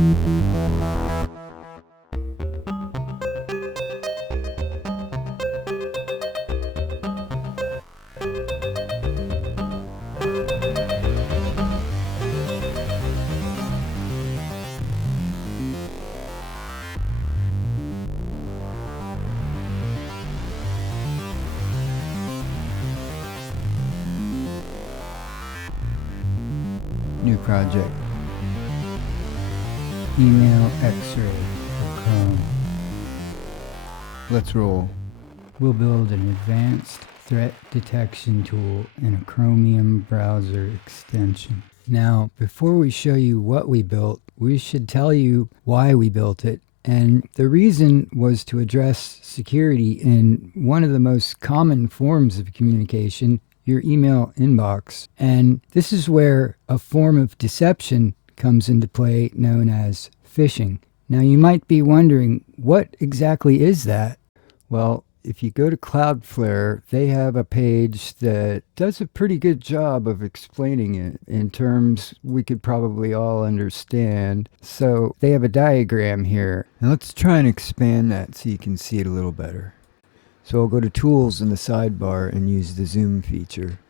New project. Email X-ray for Chrome. Let's roll. We'll build an advanced threat detection tool in a Chromium browser extension. Now, before we show you what we built, we should tell you why we built it. And the reason was to address security in one of the most common forms of communication, your email inbox. And this is where a form of deception comes into play known as phishing. Now you might be wondering, what exactly is that? Well, if you go to Cloudflare, they have a page that does a pretty good job of explaining it in terms we could probably all understand. So they have a diagram here. Now let's try and expand that so you can see it a little better. So I'll go to Tools in the sidebar and use the Zoom feature.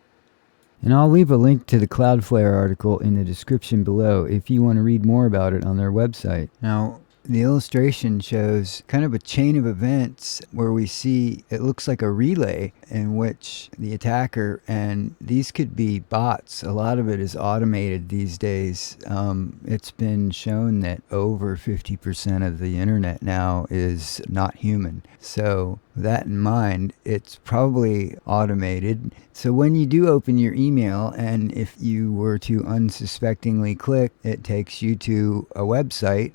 And I'll leave a link to the Cloudflare article in the description below if you want to read more about it on their website. Now, the illustration shows kind of a chain of events where we see it looks like a relay in which the attacker, and these could be bots. A lot of it is automated these days. It's been shown that over 50% of the internet now is not human. So with that in mind, it's probably automated. So when you do open your email, and if you were to unsuspectingly click, it takes you to a website,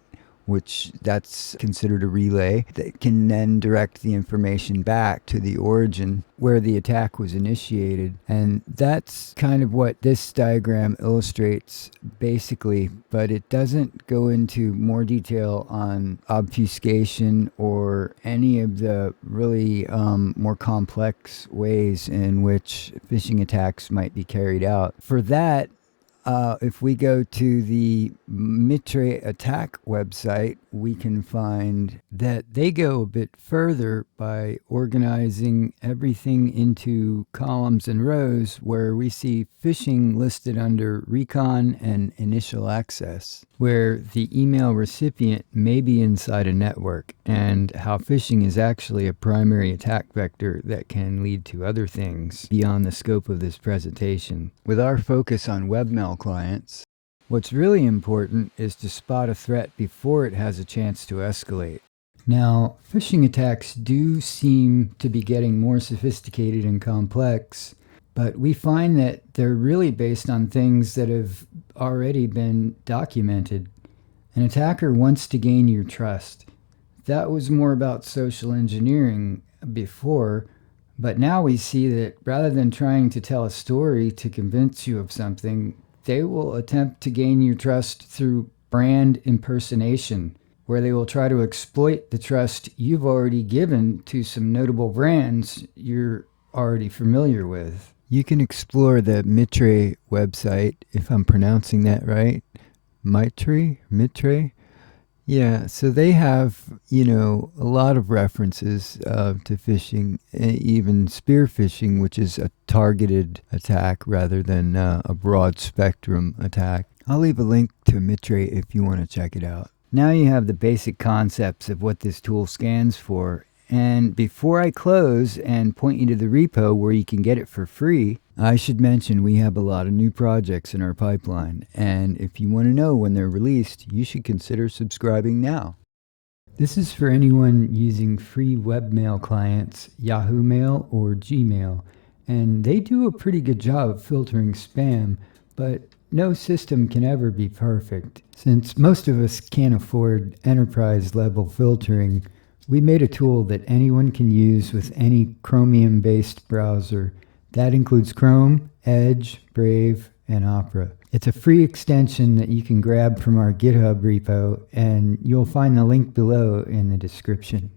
which that's considered a relay, that can then direct the information back to the origin where the attack was initiated. And that's kind of what this diagram illustrates basically, but it doesn't go into more detail on obfuscation or any of the really more complex ways in which phishing attacks might be carried out. For that, if we go to the Mitre attack website, we can find that they go a bit further by organizing everything into columns and rows, where we see phishing listed under recon and initial access, where the email recipient may be inside a network, and how phishing is actually a primary attack vector that can lead to other things beyond the scope of this presentation. With our focus on webmail clients, what's really important is to spot a threat before it has a chance to escalate. Now, phishing attacks do seem to be getting more sophisticated and complex, but we find that they're really based on things that have already been documented. An attacker wants to gain your trust. That was more about social engineering before, but now we see that rather than trying to tell a story to convince you of something, they will attempt to gain your trust through brand impersonation, where they will try to exploit the trust you've already given to some notable brands you're already familiar with. You can explore the Mitre website, if I'm pronouncing that right. Mitre? Yeah, so they have, a lot of references to phishing, even spear phishing, which is a targeted attack rather than a broad spectrum attack. I'll leave a link to Mitre if you want to check it out. Now you have the basic concepts of what this tool scans for. And before I close and point you to the repo where you can get it for free, I should mention we have a lot of new projects in our pipeline. And if you want to know when they're released, you should consider subscribing now. This is for anyone using free webmail clients, Yahoo Mail or Gmail. And they do a pretty good job of filtering spam, but no system can ever be perfect. Since most of us can't afford enterprise-level filtering, we made a tool that anyone can use with any Chromium-based browser. That includes Chrome, Edge, Brave, and Opera. It's a free extension that you can grab from our GitHub repo, and you'll find the link below in the description.